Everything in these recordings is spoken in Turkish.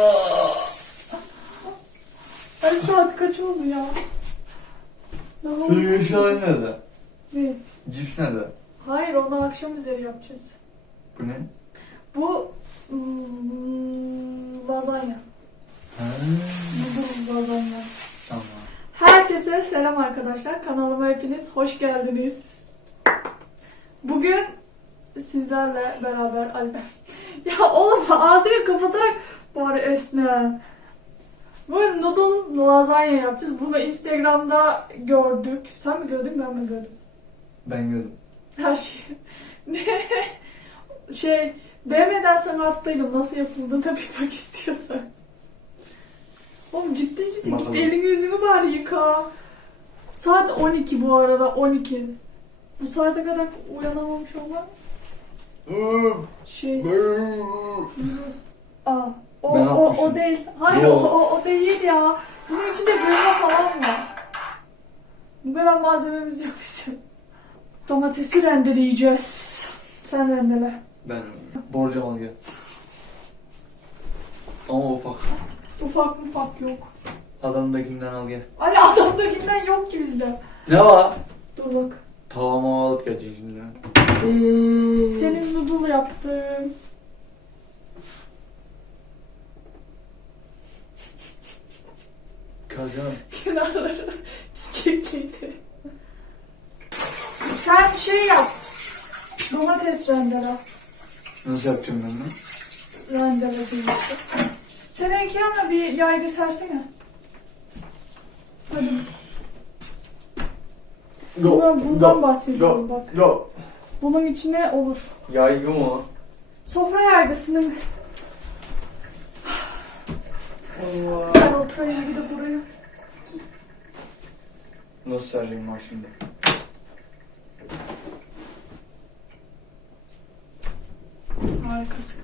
Allah. Ay saat kaç oldu ya? Şu an nerede? Ne? Cips nerede? Hayır onu akşam üzeri yapacağız. Bu ne? Bu hmm, lazanya. Ha. Noodle lazanya. Tamam. Herkese selam arkadaşlar. Kanalıma hepiniz hoş geldiniz. Bugün sizlerle beraber Alper. ya oğlum ağzını kapatarak bari esne. Bugün noodle lazanya yapacağız. Bunu Instagram'da gördük. Sen mi gördün ben mi gördüm? Ben gördüm. Her şey. Ne? şey DM'den sana attıydım nasıl yapıldığına bir bak istiyorsan. Oğlum ciddi ciddi Bakalım. git elini yüzünü bari yıka. Saat 12 bu arada 12. Bu saate kadar uyanamamış olmam. Şey. Aa, o, Ben o, o değil. Hayır Yo. o, o, o değil ya. Bunun içinde bölme falan var. Bu kadar malzememiz yok bizim. Domatesi rendeleyeceğiz. Sen rendele. Ben borcam al gel. Ama ufak. Ufak ufak yok. Adamdakinden al gel. Ali adamdakinden yok ki bizde. Ne var? Dur bak. Tavama alıp gelecek şimdi. Senin noodle yaptım. Kenarları çiçekliydi. Sen şey yap. Domates rendele. Nasıl yapacağım ben bunu? Rendeleyeceğim işte. Seninki yanına bir yaygı sersene. Hadi. Bundan, bundan bahsediyorum Go. bak. Go. Bunun içine olur. Yaygı mı? Sofra yaygısının Allah. ben oturayım bir de buraya. Nasıl sereceğim bak şimdi? Harikasın.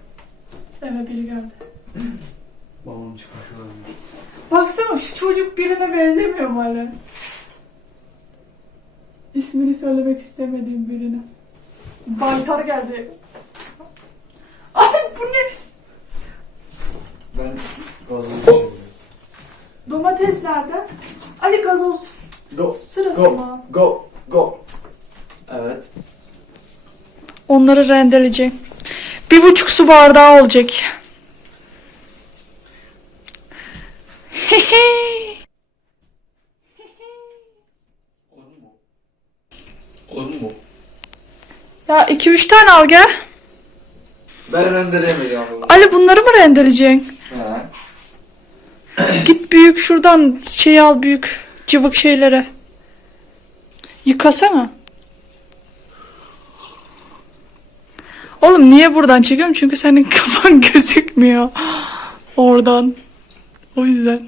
Eve biri geldi. Babam çıkmış olabilir. Baksana şu çocuk birine benzemiyor mu hala? İsmini söylemek istemediğim birine. Baytar geldi. Ay bu ne? Ben gazoz içiyorum. Domates nerede? Ali gazoz. Go. Sırası Go. mı? Go. Go. Evet. Onları rendeleyeceğim. Bir buçuk su bardağı olacak. Olur mu? Olur mu? ya iki üç tane al gel. Ben rendeleyemeyeceğim. Ali bunları mı rendeleyeceksin? Ha. Git büyük şuradan şey al büyük cıvık şeylere. Yıkasana. Oğlum niye buradan çekiyorum? Çünkü senin kafan gözükmüyor. Oradan. O yüzden.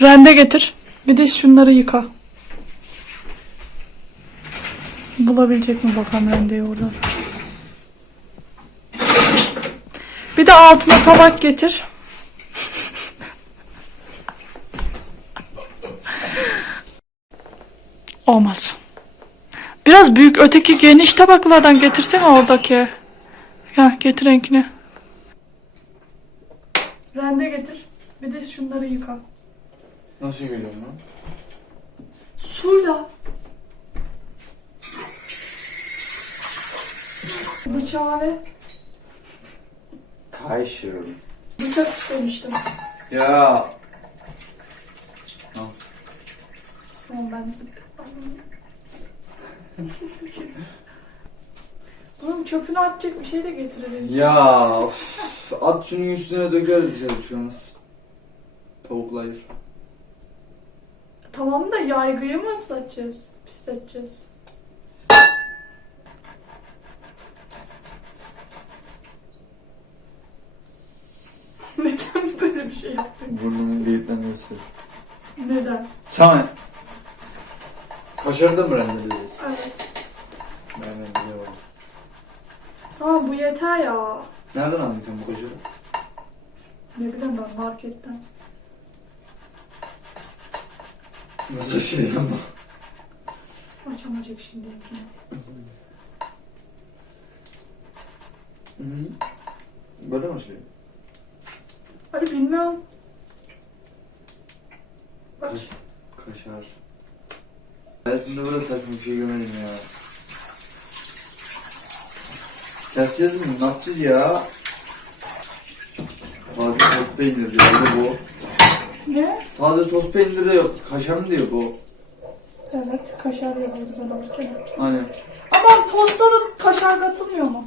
Rende getir. Bir de şunları yıka. Bulabilecek mi bakalım rendeyi oradan. Bir de altına tabak getir. Olmaz. Biraz büyük öteki geniş tabaklardan getirsene oradaki. Ya getir renkini. Rende getir. Bir de şunları yıka. Nasıl geliyor lan? Suyla. Bıçağı ve Kaşır. bıçak istemiştim. Ya. Tamam ben. Oğlum çöpünü atacak bir şey de getiririz. Ya. Of. At şunun üstüne dökeriz dışarı düşmez. Tavukla yer. Tamam da yaygıyı mı ıslatacağız? Pisleteceğiz. Neden böyle bir şey yaptın? Burnumun deyiplenmesi. Neden? Çame. Kaşarı da mı rendeleyeceğiz? Evet. Ben rendeliyorum. Ha bu yeter ya. Nereden aldın sen bu kaşarı? Ne bileyim ben marketten. Nasıl şey ama? Açamayacak şimdi. Böyle mi şey? Hadi bilmiyorum. Bak. Kaşar. Hayatımda böyle saçma bir şey görmedim ya. Keseceğiz mi? Ne yapacağız ya? Taze toz peynir diyor bu. Ne? Taze toz peyniri de yok. Kaşar mı diyor bu? Evet, kaşar yazıyordu alırken. Hani Ama tosta da kaşar katılmıyor mu?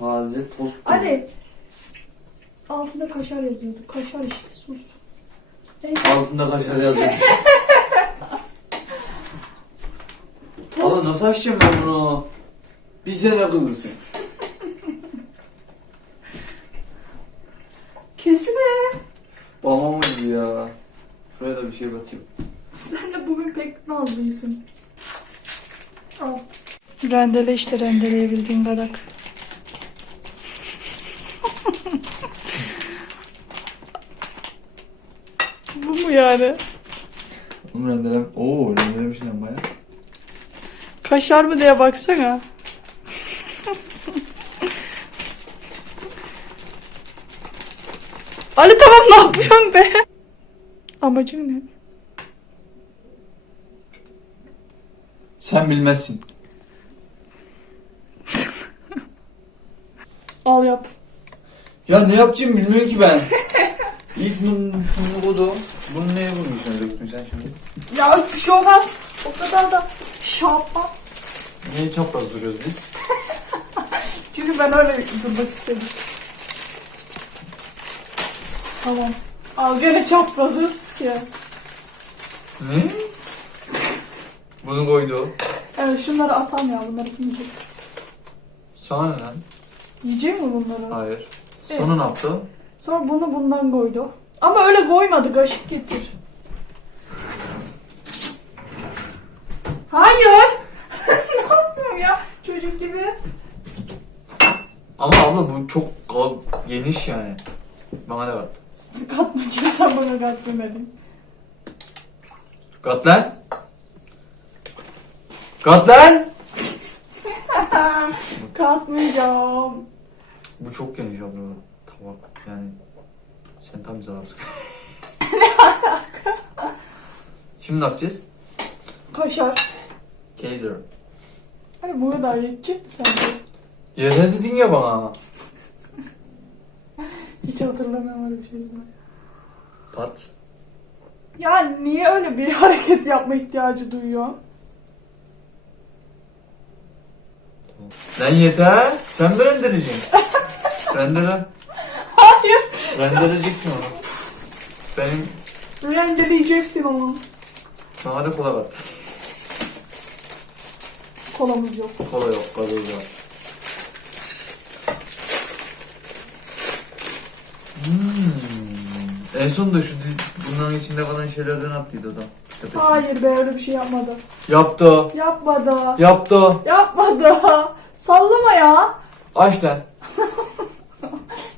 taze toz peynir. Ali. Altında kaşar yazıyordu. Kaşar işte sus. Neyse. Altında kaşar yazıyor. Allah nasıl açacağım ben bunu? Bir sene akıllısın. Kesine. Babamız ya. Şuraya da bir şey batayım. Sen de bugün pek nazlısın. Al. Rendele işte rendeleyebildiğin kadar. Bu mu yani? Oğlum rendelem... Oo rendelemişsin lan baya. Kaşar mı diye baksana. Ali tamam ne yapıyorsun be? Amacın ne? Sen bilmezsin. Al yap. Ya ne yapacağım bilmiyorum ki ben. İlk bunu şunu kodu. Bunu neye bunun içine döktün sen şimdi? Ya bir şey olmaz. O kadar da yapma. Niye çapraz duruyoruz biz? Çünkü ben öyle durmak istedim. Tamam. Al gene çaprazız ki. Ne? Bunu koydu. Evet şunları atam ya bunları yiyecek? Sana ne lan? Yiyecek mi bunları? Hayır. Sonra ne yaptı? Sonra bunu bundan koydu. Ama öyle koymadı kaşık getir. Hayır. ne yapıyorum ya? Çocuk gibi. Ama abla bu çok geniş yani. Bana da kat. Katma sen bana kat demedin. Kat lan. Kat lan. Katmayacağım. Bu çok geniş abla. Tabak yani. Sen tam bize lazım. Şimdi ne yapacağız? Kaşar. Kaiser. Hani bu kadar yetecek mi sence? Yere dedin ya bana. Hiç hatırlamıyorum öyle bir şey. Tat. Ya niye öyle bir hareket yapma ihtiyacı duyuyor? Lan yeter. Sen mi rendeleyeceksin? Rendele. Hayır. Rendeleyeceksin onu. Benim Rendeleyeceksin onu. sana da kola kat. Kolamız yok. Kola yok, gazoz var. Hmm. En son da şu bunların içinde kalan şeylerden attıydı adam. Tepesine. Hayır be öyle bir şey yapmadı. Yaptı. Yapmadı. Yaptı. Yapmadı. Sallama ya. Aç lan.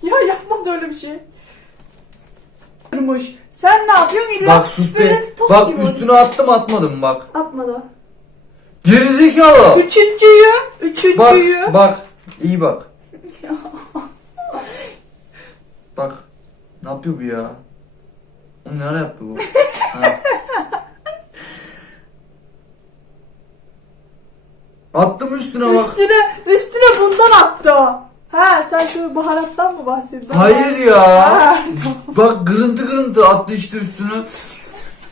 Ya yapmadı öyle bir şey. Kırmış. Sen ne yapıyorsun İlhan? Bak sus be. Bak üstüne attım atmadım bak. Atmadı. Gerizekalı. Üçüncüyü. Bak Üçüncüyü. bak. İyi bak. bak. Ne yapıyor bu ya? Oğlum ne ara yaptı bu? Ha. Attım üstüne bak. Üstüne, üstüne bundan attı. Ha sen şu baharattan mı bahsettin? Hayır ya. Ha, Bak gırıntı gırıntı attı işte üstüne.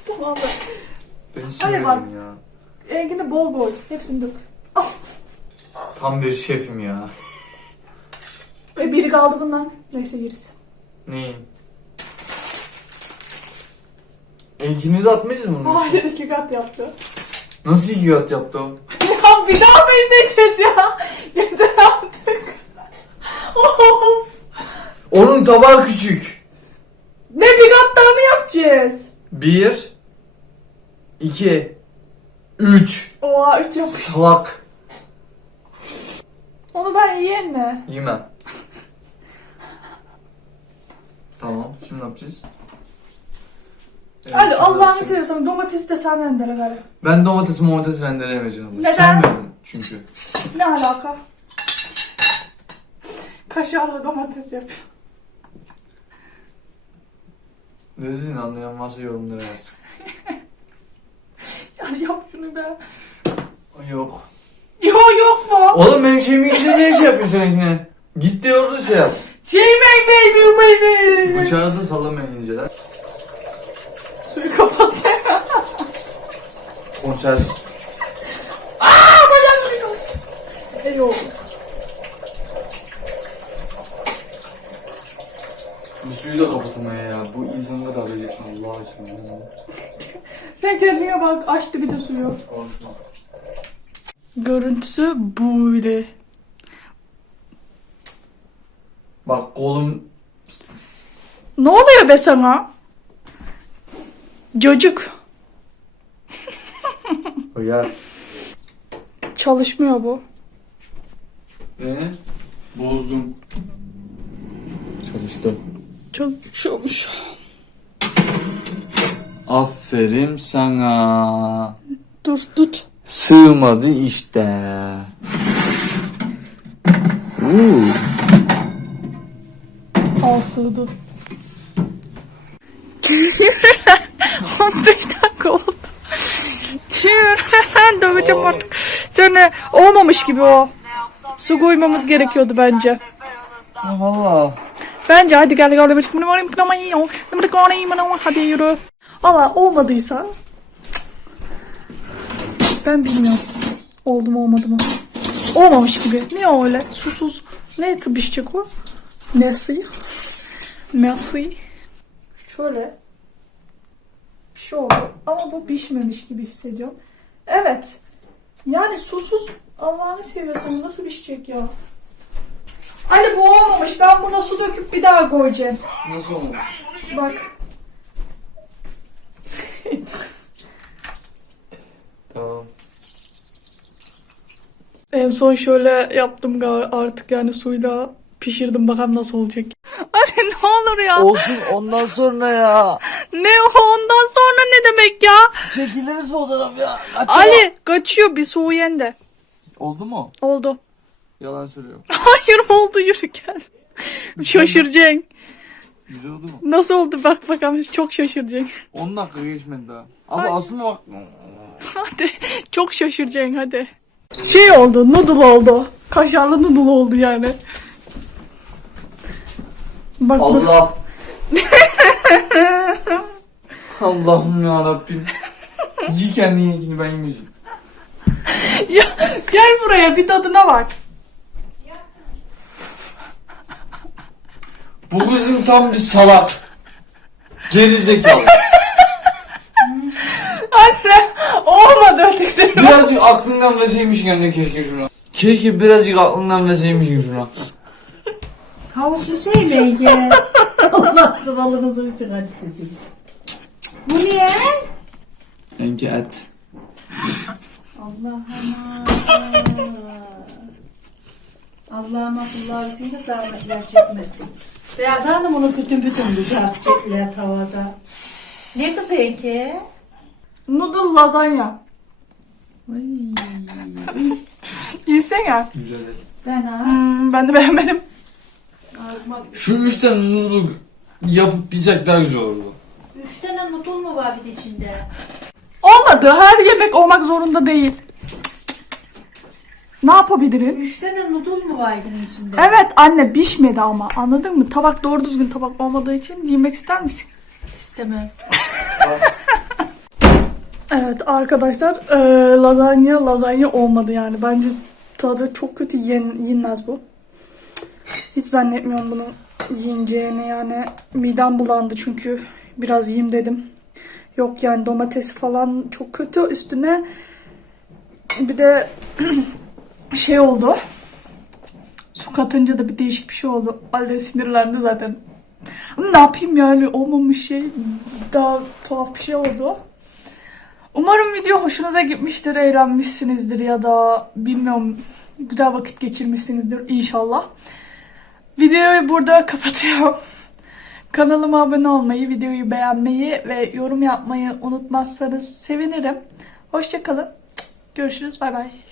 tamam. Ben bak. sinirlendim ya. Engini bol bol. Hepsini dök. Tam bir şefim ya. E biri kaldı bundan. Neyse gerisi. Neyi? Elkini de atmayacağız mı bunu? Hayır iki kat yaptı. Nasıl iki kat yaptı o? Ya bir daha mı izleyeceğiz ya? Yeter artık. Of. Onun tabağı küçük. ne bir kat daha mı yapacağız? Bir. iki, Üç. Oha üç yap. Salak. Onu ben yiyeyim mi? Yemem. tamam. Şimdi ne yapacağız? Evet, Hadi şimdi Allah'ını yapacağım. seviyorsan domatesi de sen rendele gari. Ben domates domates rendeleyemeyeceğim. Neden? Sevmiyorum çünkü. Ne alaka? Kaşarlı domates yapıyor. Ne dedin anlayan varsa yorumlara yazsın. Ya yap şunu be. Yok. Yo yok mu? Oğlum benim şeyimin içine niye şey yapıyorsun sen yine? Git de orada şey yap. Şey baby baby. Bıçağı da sallamayın inceler. Suyu kapatsana. Konser. Aa bacağım duruyor. Ey oğlum. Bu suyu da kapatmaya ya. Bu insanı da böyle Allah aşkına. Sen kendine bak açtı bir de suyu. Konuşma. Görüntüsü böyle. Bak kolum Ne oluyor be sana? Çocuk. ya. Çalışmıyor bu. Ne? Bozdum. Çalıştı. Çalışıyormuş. Aferin sana. Dur tut. Sığmadı işte. Uuu. Al sığdı. 15 dakika oldu. Döveceğim artık. Seni olmamış gibi o. Su koymamız gerekiyordu bence. Ya valla. Bence hadi gel gel hadi yürü. Valla olmadıysa ben bilmiyorum. Oldu mu olmadı mı? Olmamış gibi. Niye öyle? Susuz. Ne pişecek o? Nesi? Merci. Şöyle. Bir şey oldu. Ama bu pişmemiş gibi hissediyorum. Evet. Yani susuz Allah'ını seviyorsan nasıl pişecek ya? Ali bu olmamış. Ben buna su döküp bir daha koyacağım. Nasıl olmuş? Bak. Tamam. En son şöyle yaptım artık yani suyla pişirdim bakalım nasıl olacak. Ali ne olur ya. Olsun ondan sonra ya. Ne o ondan sonra ne demek ya? Çekiliriz fotoğraf ya. Ali kaçıyor bir soğuyen de. Oldu mu? Oldu. Yalan söylüyorum. Hayır oldu yürü gel. Şaşıracaksın. Güzel oldu mu? Nasıl oldu bak bakalım çok şaşıracaksın. 10 dakika geçmedi daha. Ama Ay. aslında bak. Hadi çok şaşıracaksın hadi. Şey oldu noodle oldu. Kaşarlı noodle oldu yani. Bak. Allah. Allah'ım ya Rabbim. Yiy kendini yekini ben yemeyeceğim. Ya, gel buraya bir tadına bak. Bu kızın tam bir salak. Geri zekalı. Anne olmadı öteki. Birazcık aklından verseymiş kendine keşke şuna. Keşke birazcık aklından verseymişsin şuna. Tavuklu şey mi ye? Allah sıvalınızı bilsin hadi sizin. Bu niye? Enki et. Allah Allah'ıma kullar için de zahmetler çekmesin. Beyaz Hanım onu bütün bütün düzeltecekler tavada. Ne kız ki? Noodle lazanya. Yesene. Güzel et. Ben ha. Hmm, ben de beğenmedim. Şu üç tane noodle yapıp bilsek daha güzel olurdu. üç tane noodle mu var bir de içinde? Olmadı. Her yemek olmak zorunda değil. Ne yapabilirim? Üç tane noodle mu bunun içinde? Evet anne pişmedi ama anladın mı? Tabak doğru düzgün tabak olmadığı için yemek ister misin? İstemem. Evet arkadaşlar e, lazanya lazanya olmadı yani. Bence tadı çok kötü yen, yenmez bu. Hiç zannetmiyorum bunun yeneceğini yani. Midem bulandı çünkü biraz yiyeyim dedim. Yok yani domatesi falan çok kötü üstüne bir de şey oldu. Su katınca da bir değişik bir şey oldu. Ali sinirlendi zaten. Ama ne yapayım yani olmamış şey daha tuhaf bir şey oldu. Umarım video hoşunuza gitmiştir, eğlenmişsinizdir ya da bilmiyorum güzel vakit geçirmişsinizdir inşallah. Videoyu burada kapatıyorum. Kanalıma abone olmayı, videoyu beğenmeyi ve yorum yapmayı unutmazsanız sevinirim. Hoşçakalın. Görüşürüz. Bay bay.